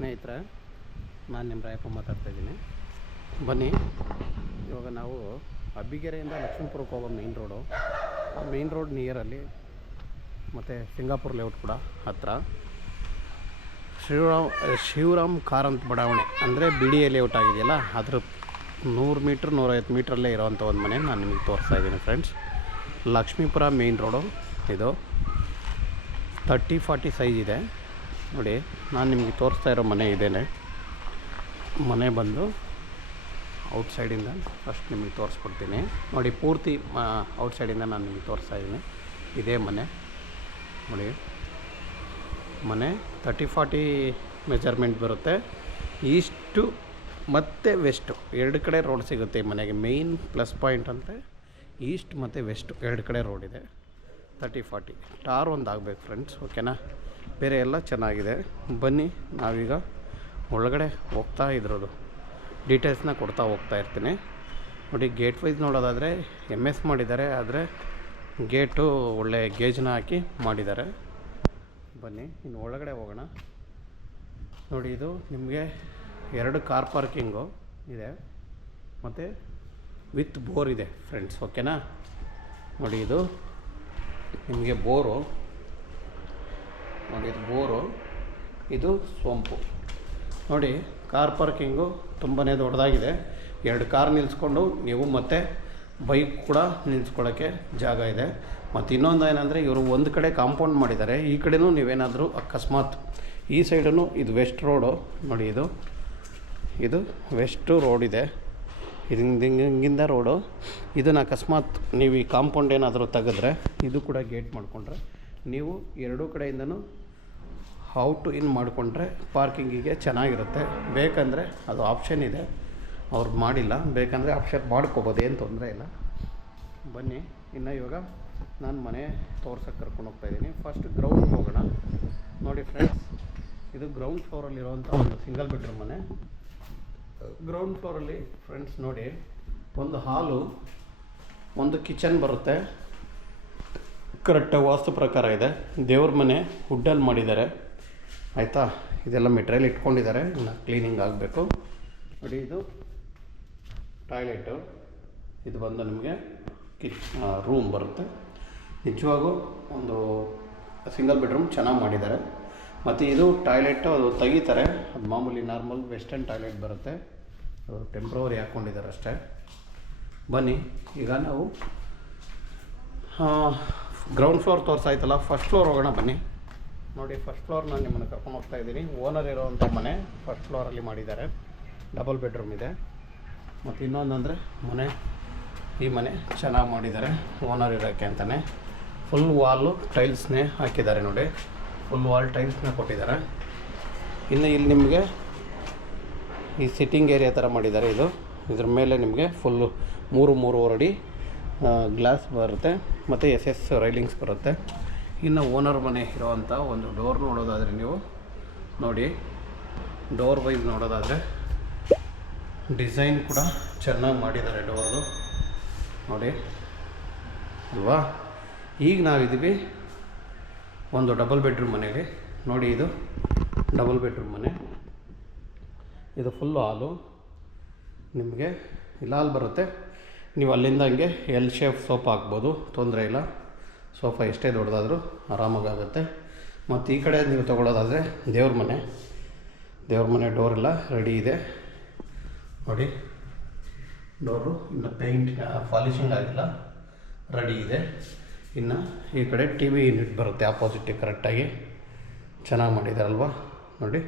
ಸ್ನೇಹಿತರೆ, ನಾನು ನಿಮ್ಮ ರಾಯಪ್ಪ ಮಾತಾಡ್ತಾಯಿದ್ದೀನಿ. ಬನ್ನಿ, ಇವಾಗ ನಾವು ಅಬ್ಬಿಗೆರೆಯಿಂದ ಲಕ್ಷ್ಮೀಪುರಕ್ಕೆ ಹೋಗೋ ಮೇನ್ ರೋಡು, ಆ ಮೇನ್ ರೋಡ್ ನಿಯರಲ್ಲಿ ಮತ್ತು ಸಿಂಗಾಪುರ್ ಲೇಔಟ್ ಕೂಡ ಹತ್ತಿರ ಶಿವರಾಮ್ ಕಾರಂತ್ ಬಡಾವಣೆ ಅಂದರೆ ಬಿ ಡಿ ಎ ಲೇಔಟ್ ಆಗಿದೆಯಲ್ಲ, ಅದ್ರ 100 ಮೀಟ್ರ್ 150 ಮೀಟ್ರಲ್ಲೇ ಇರೋವಂಥ ಒಂದು ಮನೆ ನಾನು ನಿಮಗೆ ತೋರಿಸ್ತಾ ಇದ್ದೀನಿ ಫ್ರೆಂಡ್ಸ್. ಲಕ್ಷ್ಮೀಪುರ ಮೇನ್ ರೋಡು ಇದು 30-40 ಸೈಜ್ ಇದೆ ನೋಡಿ. ನಾನು ನಿಮಗೆ ತೋರಿಸ್ತಾ ಇರೋ ಮನೆ ಇದೇನೆ. ಮನೆ ಬಂದು ಔಟ್ಸೈಡಿಂದ ಫಸ್ಟ್ ನಿಮಗೆ ತೋರಿಸ್ಕೊಡ್ತೀನಿ ನೋಡಿ. ಪೂರ್ತಿ ಔಟ್ಸೈಡಿಂದ ನಾನು ನಿಮಗೆ ತೋರಿಸ್ತಾ ಇದ್ದೀನಿ. ಇದೇ ಮನೆ ನೋಡಿ. ಮನೆ 30-40 ಮೆಜರ್ಮೆಂಟ್ ಬರುತ್ತೆ. ಈಸ್ಟು ಮತ್ತು ವೆಸ್ಟು 2 ಕಡೆ ರೋಡ್ ಸಿಗುತ್ತೆ ಈ ಮನೆಗೆ. ಮೇಯ್ನ್ ಪ್ಲಸ್ ಪಾಯಿಂಟ್ ಅಂದರೆ ಈಸ್ಟ್ ಮತ್ತು ವೆಸ್ಟು 2 ಕಡೆ ರೋಡ್ ಇದೆ. 30-40 ಟಾರ್ ಒಂದು ಆಗಬೇಕು ಫ್ರೆಂಡ್ಸ್, ಓಕೆನಾ? ಬೇರೆ ಎಲ್ಲ ಚೆನ್ನಾಗಿದೆ. ಬನ್ನಿ, ನಾವೀಗ ಒಳಗಡೆ ಹೋಗ್ತಾ ಇದ್ರದ್ದು ಡೀಟೇಲ್ಸ್ನ ಕೊಡ್ತಾ ಹೋಗ್ತಾ ಇರ್ತೀನಿ ನೋಡಿ. ಗೇಟ್ ವೈಸ್ ನೋಡೋದಾದರೆ MS ಮಾಡಿದ್ದಾರೆ, ಆದರೆ ಗೇಟು ಒಳ್ಳೆ ಗೇಜ್ನ ಹಾಕಿ ಮಾಡಿದ್ದಾರೆ. ಬನ್ನಿ ಇನ್ನು ಒಳಗಡೆ ಹೋಗೋಣ ನೋಡಿ. ಇದು ನಿಮಗೆ 2 ಕಾರ್ ಪಾರ್ಕಿಂಗು ಇದೆ ಮತ್ತು ವಿತ್ ಬೋರ್ ಇದೆ ಫ್ರೆಂಡ್ಸ್, ಓಕೆನಾ? ನೋಡಿ ಇದು ನಿಮಗೆ ಬೋರು ನೋಡಿ. ಇದು ಬೋರು, ಇದು ಸೋಂಪು ನೋಡಿ. ಕಾರ್ ಪಾರ್ಕಿಂಗು ತುಂಬಾ ದೊಡ್ಡದಾಗಿದೆ. 2 ಕಾರ್ ನಿಲ್ಲಿಸ್ಕೊಂಡು ನೀವು ಮತ್ತು ಬೈಕ್ ಕೂಡ ನಿಲ್ಲಿಸ್ಕೊಳ್ಳೋಕ್ಕೆ ಜಾಗ ಇದೆ. ಮತ್ತು ಇನ್ನೊಂದು ಏನಂದರೆ ಇವರು ಒಂದು ಕಡೆ ಕಾಂಪೌಂಡ್ ಮಾಡಿದ್ದಾರೆ. ಈ ಕಡೆಯೂ ನೀವೇನಾದರೂ ಅಕಸ್ಮಾತ್ ಈ ಸೈಡೂ ಇದು ವೆಸ್ಟ್ ರೋಡು ನೋಡಿ. ಇದು ವೆಸ್ಟು ರೋಡ್ ಇದೆ. ಇದು ಹಿಂಗಿಂದ ರೋಡು. ಇದನ್ನು ಅಕಸ್ಮಾತ್ ನೀವು ಈ ಕಾಂಪೌಂಡ್ ಏನಾದರೂ ತೆಗೆದ್ರೆ ಇದು ಕೂಡ ಗೇಟ್ ಮಾಡಿಕೊಂಡ್ರೆ ನೀವು 2 ಕಡೆಯಿಂದನೂ ಔಟ್ ಇನ್ ಮಾಡಿಕೊಂಡ್ರೆ ಪಾರ್ಕಿಂಗಿಗೆ ಚೆನ್ನಾಗಿರುತ್ತೆ. ಬೇಕಂದರೆ ಅದು ಆಪ್ಷನ್ ಇದೆ, ಅವ್ರು ಮಾಡಿಲ್ಲ. ಬೇಕಂದರೆ ಆಪ್ಷನ್ ಮಾಡ್ಕೋಬೋದು, ಏನು ತೊಂದರೆ ಇಲ್ಲ. ಬನ್ನಿ ಇನ್ನು ಇವಾಗ ನಾನು ಮನೆ ತೋರ್ಸೋಕ್ಕೆ ಕರ್ಕೊಂಡು ಹೋಗ್ತಾಯಿದ್ದೀನಿ. ಫಸ್ಟ್ ಗ್ರೌಂಡ್ಗೆ ಹೋಗೋಣ ನೋಡಿ ಫ್ರೆಂಡ್ಸ್. ಇದು ಗ್ರೌಂಡ್ ಫ್ಲೋರಲ್ಲಿರುವಂಥ ಒಂದು ಸಿಂಗಲ್ ಬೆಡ್ರೂಮ್ ಮನೆ. ಗ್ರೌಂಡ್ ಫ್ಲೋರಲ್ಲಿ ಫ್ರೆಂಡ್ಸ್ ನೋಡಿ, ಒಂದು ಹಾಲು, ಒಂದು ಕಿಚನ್ ಬರುತ್ತೆ. ಕರೆಕ್ಟಾಗಿ ವಾಸ್ತು ಪ್ರಕಾರ ಇದೆ. ದೇವ್ರ ಮನೆ ವುಡ್ಡಲ್ಲಿ ಮಾಡಿದ್ದಾರೆ, ಆಯಿತಾ? ಇದೆಲ್ಲ ಮೆಟೀರಿಯಲ್ ಇಟ್ಕೊಂಡಿದ್ದಾರೆ, ಇನ್ನು ಕ್ಲೀನಿಂಗ್ ಆಗಬೇಕು ನೋಡಿ. ಇದು ಟಾಯ್ಲೆಟು, ಇದು ಬಂದು ನಿಮಗೆ ರೂಮ್ ಬರುತ್ತೆ. ನಿಜವಾಗೂ ಒಂದು ಸಿಂಗಲ್ ಬೆಡ್ರೂಮ್ ಚೆನ್ನಾಗಿ ಮಾಡಿದ್ದಾರೆ. ಮತ್ತು ಇದು ಟಾಯ್ಲೆಟು ಅದು ತೆಗಿತಾರೆ, ಅದು ಮಾಮೂಲಿ ನಾರ್ಮಲ್ ವೆಸ್ಟರ್ನ್ ಟಾಯ್ಲೆಟ್ ಬರುತ್ತೆ. ಅದು ಟೆಂಪ್ರವರಿ ಹಾಕ್ಕೊಂಡಿದ್ದಾರೆ ಅಷ್ಟೇ. ಬನ್ನಿ ಈಗ ನಾವು ಗ್ರೌಂಡ್ ಫ್ಲೋರ್ ತೋರಿಸಾಯ್ತಲ್ಲ, ಫಸ್ಟ್ ಫ್ಲೋರ್ ಹೋಗೋಣ ಬನ್ನಿ ನೋಡಿ. ಫಸ್ಟ್ ಫ್ಲೋರ್ ನಾನು ನಿಮ್ಮನ್ನು ಕರ್ಕೊಂಡು ಹೋಗ್ತಾ ಇದ್ದೀನಿ. ಓನರ್ ಇರೋವಂಥ ಮನೆ ಫಸ್ಟ್ ಫ್ಲೋರಲ್ಲಿ ಮಾಡಿದ್ದಾರೆ. ಡಬಲ್ ಬೆಡ್ರೂಮ್ ಇದೆ. ಮತ್ತು ಇನ್ನೊಂದಂದರೆ ಈ ಮನೆ ಚೆನ್ನಾಗಿ ಮಾಡಿದ್ದಾರೆ ಓನರ್ ಇರೋಕ್ಕೆ ಅಂತಲೇ. ಫುಲ್ ವಾಲು ಟೈಲ್ಸ್ನೇ ಹಾಕಿದ್ದಾರೆ ನೋಡಿ. ಫುಲ್ ವಾಲ್ ಟೈಲ್ಸ್ನ ಕೊಟ್ಟಿದ್ದಾರೆ. ಇನ್ನು ಇಲ್ಲಿ ನಿಮಗೆ ಈ ಸಿಟ್ಟಿಂಗ್ ಏರಿಯಾ ಥರ ಮಾಡಿದ್ದಾರೆ. ಇದ್ರ ಮೇಲೆ ನಿಮಗೆ ಫುಲ್ಲು 3-3.5 ಅಡಿ ಗ್ಲಾಸ್ ಬರುತ್ತೆ ಮತ್ತು SS ರೈಲಿಂಗ್ಸ್ ಬರುತ್ತೆ. ಇನ್ನು ಓನರ್ ಮನೆ ಇರೋವಂಥ ಒಂದು ಡೋರ್ ನೋಡೋದಾದರೆ ನೀವು ನೋಡಿ, ಡೋರ್ ವೈಸ್ ನೋಡೋದಾದರೆ ಡಿಸೈನ್ ಕೂಡ ಚೆನ್ನಾಗಿ ಮಾಡಿದ್ದಾರೆ ಡೋರ್ದು ನೋಡಿ ಅಲ್ವಾ. ಈಗ ನಾವಿದ್ದೀವಿ ಒಂದು ಡಬಲ್ ಬೆಡ್ರೂಮ್ ಮನೆಯಲ್ಲಿ ನೋಡಿ. ಇದು ಡಬಲ್ ಬೆಡ್ರೂಮ್ ಮನೆ. ಇದು ಫುಲ್ಲು ಹಾಲು ನಿಮಗೆ. ಇಲ್ಲಿ ಹಾಲು ಬರುತ್ತೆ. ನೀವು ಅಲ್ಲಿಂದ ಹಂಗೆ L ಶೇಪ್ ಸೋಫಾ ಹಾಕ್ಬೋದು, ತೊಂದರೆ ಇಲ್ಲ. ಸೋಫಾ ಎಷ್ಟೇ ದೊಡ್ಡದಾದರೂ ಆರಾಮಾಗುತ್ತೆ. ಮತ್ತು ಈ ಕಡೆ ನೀವು ತೊಗೊಳ್ಳೋದಾದರೆ ದೇವ್ರ ಮನೆ ಡೋರೆಲ್ಲ ರೆಡಿ ಇದೆ ನೋಡಿ. ಡೋರು ಇನ್ನು ಪೇಂಟ್ ಪಾಲಿಷಿಂಗ್ ಆಗಿಲ್ಲ, ರೆಡಿ ಇದೆ. ಇನ್ನು ಈ ಕಡೆ TV ಯೂನಿಟ್ ಬರುತ್ತೆ ಆಪೋಸಿಟಿಗೆ ಕರೆಕ್ಟಾಗಿ. ಚೆನ್ನಾಗಿ ಮಾಡಿದ್ದಾರಲ್ವ ನೋಡಿ,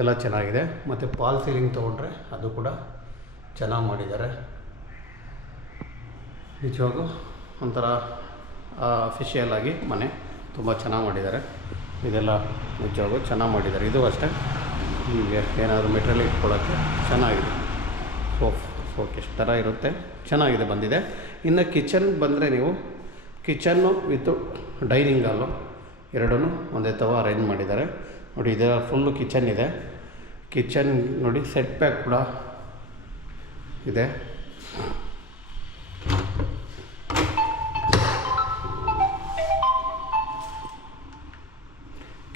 ಎಲ್ಲ ಚೆನ್ನಾಗಿದೆ. ಮತ್ತು ಪಾಲ್ ಸೀಲಿಂಗ್ ತೊಗೊಂಡ್ರೆ ಅದು ಕೂಡ ಚೆನ್ನಾಗಿ ಮಾಡಿದ್ದಾರೆ. ನಿಜವಾಗೂ ಒಂಥರ ಅಫಿಷಿಯಲ್ ಆಗಿ ಮನೆ ತುಂಬ ಚೆನ್ನಾಗಿ ಮಾಡಿದ್ದಾರೆ. ಇದೆಲ್ಲ ನಿಜವಾಗೂ ಚೆನ್ನಾಗಿ ಮಾಡಿದ್ದಾರೆ. ಇದು ಅಷ್ಟೇ, ನಿಮಗೆ ಏನಾದರೂ ಮೆಟೀರಿಯಲ್ ಇಟ್ಕೊಳ್ಳೋಕ್ಕೆ ಚೆನ್ನಾಗಿದೆ. ಸೋಕೇಶ್ ಥರ ಇರುತ್ತೆ, ಚೆನ್ನಾಗಿದೆ ಬಂದಿದೆ. ಇನ್ನು ಕಿಚನ್ಗೆ ಬಂದರೆ ನೀವು ಕಿಚನ್ನು ವಿತ್ ಡೈನಿಂಗ್ ಹಾಲು ಎರಡೂ ಒಂದೇ ಥರ ಅರೇಂಜ್ ಮಾಡಿದ್ದಾರೆ ನೋಡಿ. ಇದೆಲ್ಲ ಫುಲ್ಲು ಕಿಚನ್ ಇದೆ. ಕಿಚನ್ ನೋಡಿ ಸೆಟ್ ಬ್ಯಾಕ್ ಕೂಡ ಇದೆ.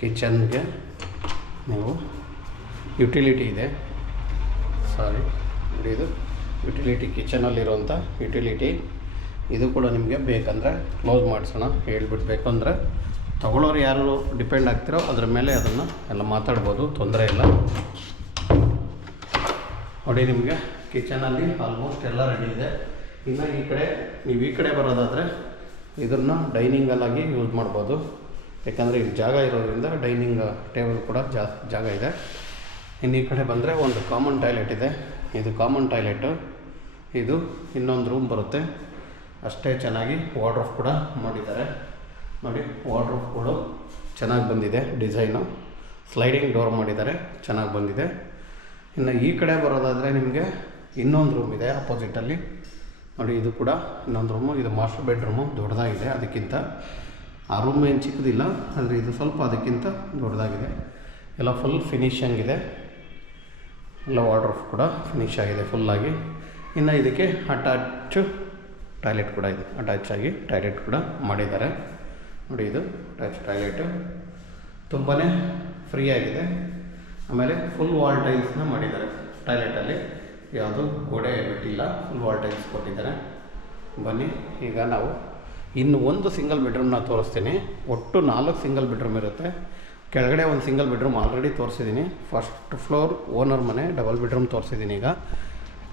ಕಿಚನ್ಗೆ ನೀವು ಯುಟಿಲಿಟಿ ಇದೆ. ಸಾರಿ, ಇದು ಯುಟಿಲಿಟಿ ಕಿಚನಲ್ಲಿರುವಂಥ ಯುಟಿಲಿಟಿ. ಇದು ಕೂಡ ನಿಮಗೆ ಬೇಕಂದರೆ ಕ್ಲೋಸ್ ಮಾಡಿಸೋಣ ಹೇಳ್ಬಿಡ್ಬೇಕು ಅಂದರೆ ತೊಗೊಳ್ಳೋರು ಯಾರು ಡಿಪೆಂಡ್ ಆಗ್ತಿರೋ ಅದ್ರ ಮೇಲೆ ಅದನ್ನು ಎಲ್ಲ ಮಾತಾಡ್ಬೋದು, ತೊಂದರೆ ಇಲ್ಲ. ನೋಡಿ, ನಿಮಗೆ ಕಿಚನಲ್ಲಿ ಆಲ್ಮೋಸ್ಟ್ ಎಲ್ಲ ರೆಡಿ ಇದೆ. ಇನ್ನು ಈ ಕಡೆ ನೀವು ಈ ಕಡೆ ಬರೋದಾದರೆ ಇದನ್ನು ಡೈನಿಂಗಲ್ಲಾಗಿ ಯೂಸ್ ಮಾಡ್ಬೋದು, ಯಾಕಂದರೆ ಇಲ್ಲಿ ಜಾಗ ಇರೋದ್ರಿಂದ ಡೈನಿಂಗ್ ಟೇಬಲ್ ಕೂಡ ಜಾಗ ಇದೆ. ಇನ್ನು ಈ ಕಡೆ ಬಂದರೆ ಒಂದು ಕಾಮನ್ ಟಾಯ್ಲೆಟ್ ಇದೆ. ಇದು ಕಾಮನ್ ಟಾಯ್ಲೆಟು. ಇದು ಇನ್ನೊಂದು ರೂಮ್ ಬರುತ್ತೆ. ಅಷ್ಟೇ ಚೆನ್ನಾಗಿ ವಾರ್ಡ್ರೋಬ್ ಕೂಡ ಮಾಡಿದ್ದಾರೆ. ನೋಡಿ, ವಾರ್ಡ್ರೋಬ್ ಕೂಡ ಚೆನ್ನಾಗಿ ಬಂದಿದೆ, ಡಿಸೈನು ಸ್ಲೈಡಿಂಗ್ ಡೋರ್ ಮಾಡಿದ್ದಾರೆ, ಚೆನ್ನಾಗಿ ಬಂದಿದೆ. ಇನ್ನು ಈ ಕಡೆ ಬರೋದಾದರೆ ನಿಮಗೆ ಇನ್ನೊಂದು ರೂಮ್ ಇದೆ ಅಪೋಸಿಟಲ್ಲಿ. ನೋಡಿ, ಇದು ಕೂಡ ಇನ್ನೊಂದು ರೂಮು. ಇದು ಮಾಸ್ಟರ್ ಬೆಡ್ರೂಮು, ದೊಡ್ಡದಾಗಿದೆ. ಅದಕ್ಕಿಂತ ಆ ರೂಮ್ ಏನು ಚಿಕ್ಕದಿಲ್ಲ, ಆದರೆ ಇದು ಸ್ವಲ್ಪ ಅದಕ್ಕಿಂತ ದೊಡ್ಡದಾಗಿದೆ. ಎಲ್ಲ ಫುಲ್ ಫಿನಿಶಿಂಗ್ ಇದೆ. ಎಲ್ಲ ವಾರ್ಡ್ರೋಬ್ ಕೂಡ ಫಿನಿಶ್ ಆಗಿದೆ ಫುಲ್ಲಾಗಿ. ಇನ್ನು ಇದಕ್ಕೆ ಅಟ್ಯಾಚ್ ಟಾಯ್ಲೆಟ್ ಕೂಡ ಇದೆ. ಅಟ್ಯಾಚ್ ಆಗಿ ಟಾಯ್ಲೆಟ್ ಕೂಡ ಮಾಡಿದ್ದಾರೆ. ನೋಡಿ, ಇದು ಅಟ್ಯಾಚ್ ಟಾಯ್ಲೆಟು ತುಂಬಾ ಫ್ರೀಯಾಗಿದೆ. ಆಮೇಲೆ ಫುಲ್ ವಾಲ್ ಟೈಲ್ಸ್ನ ಮಾಡಿದ್ದಾರೆ ಟಾಯ್ಲೆಟಲ್ಲಿ. ಯಾವುದು ಗೋಡೆ ಬಿಟ್ಟಿಲ್ಲ, ಫುಲ್ ವಾಲ್ ಟೈಲ್ಸ್ ಕೊಟ್ಟಿದ್ದಾರೆ. ಬನ್ನಿ, ಈಗ ನಾವು ಇನ್ನು ಒಂದು ಸಿಂಗಲ್ ಬೆಡ್ರೂಮ್ನ ತೋರಿಸ್ತೀನಿ. ಒಟ್ಟು 4 ಸಿಂಗಲ್ ಬೆಡ್ರೂಮ್ ಇರುತ್ತೆ. ಕೆಳಗಡೆ ಒಂದು ಸಿಂಗಲ್ ಬೆಡ್ರೂಮ್ ಆಲ್ರೆಡಿ ತೋರಿಸಿದ್ದೀನಿ. ಫಸ್ಟ್ ಫ್ಲೋರ್ ಓನರ್ ಮನೆ ಡಬಲ್ ಬೆಡ್ರೂಮ್ ತೋರಿಸಿದ್ದೀನಿ.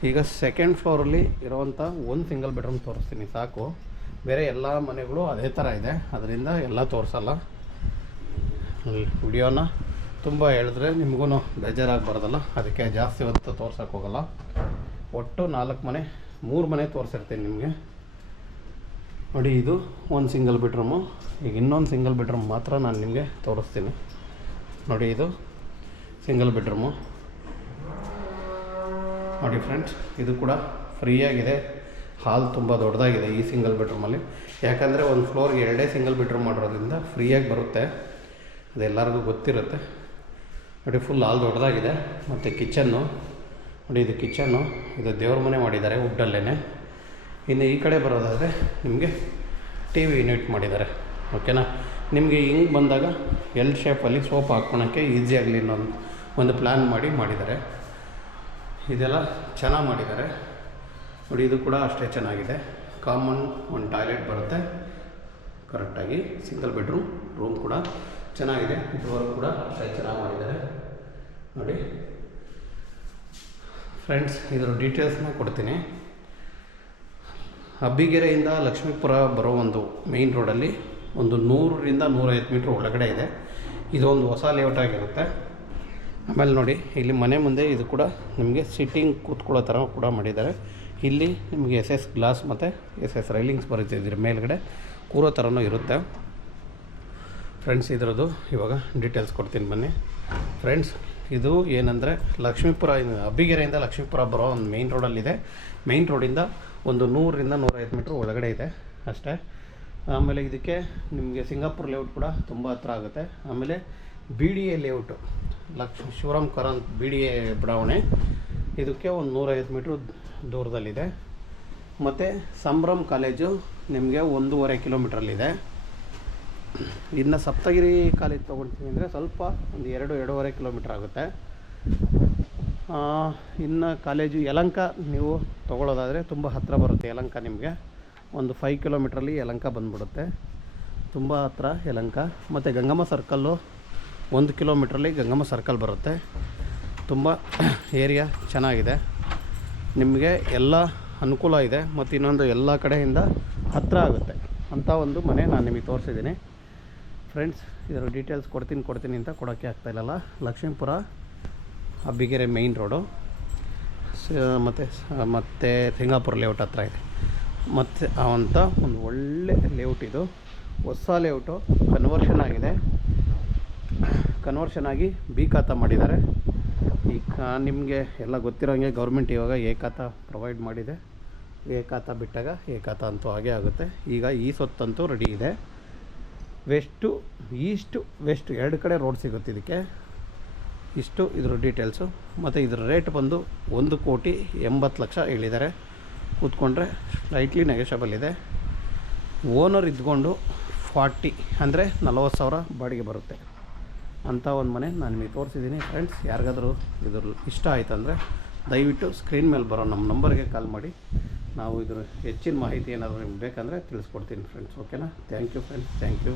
ಈಗ ಸೆಕೆಂಡ್ ಫ್ಲೋರಲ್ಲಿ ಇರೋವಂಥ ಒಂದು ಸಿಂಗಲ್ ಬೆಡ್ರೂಮ್ ತೋರಿಸ್ತೀನಿ ಸಾಕು. ಬೇರೆ ಎಲ್ಲ ಮನೆಗಳು ಅದೇ ಥರ ಇದೆ, ಅದರಿಂದ ಎಲ್ಲ ತೋರಿಸಲ್ಲ. ವಿಡಿಯೋನ ತುಂಬ ಹೇಳಿದ್ರೆ ನಿಮಗೂ ಬೇಜಾರಾಗಬಾರ್ದಲ್ಲ, ಅದಕ್ಕೆ ಜಾಸ್ತಿ ಹೊತ್ತು ತೋರ್ಸೋಕ್ಕೆ ಹೋಗಲ್ಲ. ಒಟ್ಟು 4 ಮನೆ, 3 ಮನೆ ತೋರಿಸಿರ್ತೀನಿ ನಿಮಗೆ. ನೋಡಿ, ಇದು ಒಂದು ಸಿಂಗಲ್ ಬೆಡ್ರೂಮು. ಈಗ ಇನ್ನೊಂದು ಸಿಂಗಲ್ ಬೆಡ್ರೂಮ್ ಮಾತ್ರ ನಾನು ನಿಮಗೆ ತೋರಿಸ್ತೀನಿ. ನೋಡಿ, ಇದು ಸಿಂಗಲ್ ಬೆಡ್ರೂಮು. ನೋಡಿ ಫ್ರೆಂಡ್ಸ್, ಇದು ಕೂಡ ಫ್ರೀಯಾಗಿದೆ. ಹಾಲ್ ತುಂಬ ದೊಡ್ಡದಾಗಿದೆ ಈ ಸಿಂಗಲ್ ಬೆಡ್ರೂಮಲ್ಲಿ. ಯಾಕಂದರೆ ಒಂದು ಫ್ಲೋರ್ಗೆ 2 ಸಿಂಗಲ್ ಬೆಡ್ರೂಮ್ ಮಾಡೋದ್ರಿಂದ ಫ್ರೀಯಾಗಿ ಬರುತ್ತೆ, ಅದೆಲ್ಲರಿಗೂ ಗೊತ್ತಿರುತ್ತೆ. ನೋಡಿ, ಫುಲ್ ಹಾಲ್ ದೊಡ್ಡದಾಗಿದೆ. ಮತ್ತು ಕಿಚನ್ನು ನೋಡಿ, ಇದು ಕಿಚನ್ನು. ಇದು ದೇವ್ರ ಮನೆ ಮಾಡಿದ್ದಾರೆ ವುಡ್ಡಲ್ಲೇ. ಇನ್ನು ಈ ಕಡೆ ಬರೋದಾದರೆ ನಿಮಗೆ ಟಿ ವಿ ಯೂನಿಟ್ ಮಾಡಿದ್ದಾರೆ. ಓಕೆನಾ? ನಿಮಗೆ ಹಿಂಗೆ ಬಂದಾಗ ಎಲ್ ಶೇಪಲ್ಲಿ ಸೋಫಾ ಹಾಕ್ಕೊಳಕ್ಕೆ ಈಸಿ ಆಗಲಿ ಅನ್ನೋ ಒಂದು ಪ್ಲ್ಯಾನ್ ಮಾಡಿದ್ದಾರೆ. ಇದೆಲ್ಲ ಚೆನ್ನಾಗಿ ಮಾಡಿದ್ದಾರೆ. ನೋಡಿ, ಇದು ಕೂಡ ಅಷ್ಟೇ ಚೆನ್ನಾಗಿದೆ. ಕಾಮನ್ ಒಂದು ಟಾಯ್ಲೆಟ್ ಬರುತ್ತೆ ಕರೆಕ್ಟಾಗಿ. ಸಿಂಗಲ್ ಬೆಡ್ರೂಮ್ ರೂಮ್ ಕೂಡ ಚೆನ್ನಾಗಿದೆ. ಇದುವರೆಗೂ ಕೂಡ ಅಷ್ಟೇ ಚೆನ್ನಾಗಿ ಮಾಡಿದ್ದಾರೆ. ನೋಡಿ ಫ್ರೆಂಡ್ಸ್, ಇದರ ಡೀಟೇಲ್ಸ್ನ ಕೊಡ್ತೀನಿ. ಅಬ್ಬಿಗೆರೆಯಿಂದ ಲಕ್ಷ್ಮೀಪುರ ಬರೋ ಒಂದು ಮೇಯ್ನ್ ರೋಡಲ್ಲಿ ಒಂದು 100ರಿಂದ 150 ಮೀಟ್ರ್ ಒಳಗಡೆ ಇದೆ. ಇದೊಂದು ಹೊಸ ಲೇಔಟ್ ಆಗಿರುತ್ತೆ. ಆಮೇಲೆ ನೋಡಿ, ಇಲ್ಲಿ ಮನೆ ಮುಂದೆ ಇದು ಕೂಡ ನಿಮಗೆ ಸಿಟ್ಟಿಂಗ್ ಕೂತ್ಕೊಳ್ಳೋ ಥರ ಕೂಡ ಮಾಡಿದ್ದಾರೆ. ಇಲ್ಲಿ ನಿಮಗೆ SS ಗ್ಲಾಸ್ ಮತ್ತು SS ರೈಲಿಂಗ್ಸ್ ಬರುತ್ತೆ. ಇದ್ರ ಮೇಲ್ಗಡೆ ಕೂರೋ ಥರನೂ ಇರುತ್ತೆ. ಫ್ರೆಂಡ್ಸ್, ಇದರದ್ದು ಇವಾಗ ಡೀಟೇಲ್ಸ್ ಕೊಡ್ತೀನಿ ಬನ್ನಿ. ಫ್ರೆಂಡ್ಸ್, ಇದು ಏನಂದರೆ ಲಕ್ಷ್ಮೀಪುರ, ಅಬ್ಬಿಗೆರೆಯಿಂದ ಲಕ್ಷ್ಮೀಪುರ ಬರೋ ಒಂದು ಮೇಯ್ನ್ ರೋಡಲ್ಲಿದೆ. ಮೇಯ್ನ್ ರೋಡಿಂದ ಒಂದು 100ರಿಂದ 150 ಮೀಟ್ರ್ ಒಳಗಡೆ ಇದೆ ಅಷ್ಟೇ. ಆಮೇಲೆ ಇದಕ್ಕೆ ನಿಮಗೆ ಸಿಂಗಾಪುರ್ ಲೇಔಟ್ ಕೂಡ ತುಂಬ ಹತ್ರ ಆಗುತ್ತೆ. ಆಮೇಲೆ BDA layout, Shivaram Karanth BDA ಬಡಾವಣೆ, ಇದಕ್ಕೆ ಒಂದು 150 ಮೀಟ್ರ್ ದೂರದಲ್ಲಿದೆ. ಮತ್ತು ಸಂಭ್ರಮ್ ಕಾಲೇಜು ನಿಮಗೆ 1.5 ಕಿಲೋಮೀಟ್ರಲ್ಲಿದೆ. ಇನ್ನು ಸಪ್ತಗಿರಿ ಕಾಲೇಜ್ ತೊಗೊಳ್ತೀವಿ ಅಂದರೆ ಸ್ವಲ್ಪ ಒಂದು 2-2.5 ಕಿಲೋಮೀಟ್ರ್ ಆಗುತ್ತೆ. ಇನ್ನು ಕಾಲೇಜು ಯಲಹಂಕ ನೀವು ತೊಗೊಳ್ಳೋದಾದರೆ ತುಂಬ ಹತ್ತಿರ ಬರುತ್ತೆ. ಯಲಹಂಕ ನಿಮಗೆ ಒಂದು 5 ಕಿಲೋಮೀಟ್ರಲ್ಲಿ ಯಲಹಂಕ ಬಂದುಬಿಡುತ್ತೆ, ತುಂಬ ಹತ್ತಿರ ಯಲಹಂಕ. ಮತ್ತು ಗಂಗಮ್ಮ ಸರ್ಕಲ್ಲು 1 ಕಿಲೋಮೀಟ್ರಲ್ಲಿ ಗಂಗಮ್ಮ ಸರ್ಕಲ್ ಬರುತ್ತೆ. ತುಂಬ ಏರಿಯಾ ಚೆನ್ನಾಗಿದೆ, ನಿಮಗೆ ಎಲ್ಲ ಅನುಕೂಲ ಇದೆ. ಮತ್ತು ಇನ್ನೊಂದು ಎಲ್ಲ ಕಡೆಯಿಂದ ಹತ್ತಿರ ಆಗುತ್ತೆ ಅಂಥ ಒಂದು ಮನೆ ನಾನು ನಿಮಗೆ ತೋರಿಸಿದ್ದೀನಿ. ಫ್ರೆಂಡ್ಸ್, ಇದರ ಡೀಟೇಲ್ಸ್ ಕೊಡ್ತೀನಿ ಅಂತ ಕೊಡೋಕ್ಕೆ ಆಗ್ತಾಯಿಲ್ಲಲ್ಲ. ಲಕ್ಷ್ಮೀಪುರ ಅಬ್ಬಿಗೆರೆ ಮೇಯ್ನ್ ರೋಡು ಮತ್ತು ಸಿಂಗಾಪುರ ಲೇಔಟ್ ಹತ್ರ ಇದೆ. ಮತ್ತು ಅವಂಥ ಒಂದು ಒಳ್ಳೆ ಲೇಔಟ್ ಇದು. ಹೊಸ ಲೇಔಟು ಕನ್ವರ್ಷನ್ ಆಗಿ ಬಿ ಖಾತಾ ಮಾಡಿದ್ದಾರೆ. ಈಗ ನಿಮಗೆ ಎಲ್ಲ ಗೊತ್ತಿರೋಂಗೆ ಗೌರ್ಮೆಂಟ್ ಇವಾಗ ಖಾತಾ ಪ್ರೊವೈಡ್ ಮಾಡಿದೆ. ಖಾತಾ ಬಿಟ್ಟಾಗ ಖಾತಾ ಅಂತೂ ಹಾಗೇ ಆಗುತ್ತೆ. ಈಗ ಈ ಸೊತ್ತಂತೂ ರೆಡಿ ಇದೆ. ವೆಸ್ಟು, ಈಸ್ಟು, ವೆಸ್ಟ್ 2 ಕಡೆ ರೋಡ್ ಸಿಗುತ್ತೆ ಇದಕ್ಕೆ. ಇಷ್ಟು ಇದ್ರ ಡೀಟೇಲ್ಸು. ಮತ್ತು ಇದರ ರೇಟ್ ಬಂದು 1,80,00,000 ಹೇಳಿದ್ದಾರೆ. ಕೂತ್ಕೊಂಡ್ರೆ ಸ್ಲೈಟ್ಲಿ ನೆಗೋಷಿಯಬಲ್ ಇದೆ. ಓನರ್ ಇದ್ಕೊಂಡು 40 ಅಂದರೆ 40,000 ಬಾಡಿಗೆ ಬರುತ್ತೆ. ಅಂಥ ಒಂದು ಮನೆ ನಾನು ನಿಮಗೆ ತೋರಿಸಿದ್ದೀನಿ ಫ್ರೆಂಡ್ಸ್. ಯಾರಿಗಾದರೂ ಇದ್ರ ಇಷ್ಟ ಆಯ್ತಂದರೆ ದಯವಿಟ್ಟು ಸ್ಕ್ರೀನ್ ಮೇಲೆ ಬರೋ ನಮ್ಮ ನಂಬರ್ಗೆ ಕಾಲ್ ಮಾಡಿ. ನಾವು ಇದ್ರ ಹೆಚ್ಚಿನ ಮಾಹಿತಿ ಏನಾದರೂ ನಿಮ್ಗೆ ಬೇಕಂದರೆ ತಿಳಿಸ್ಕೊಡ್ತೀನಿ ಫ್ರೆಂಡ್ಸ್. ಓಕೆನಾ? Thank you friends, thank you.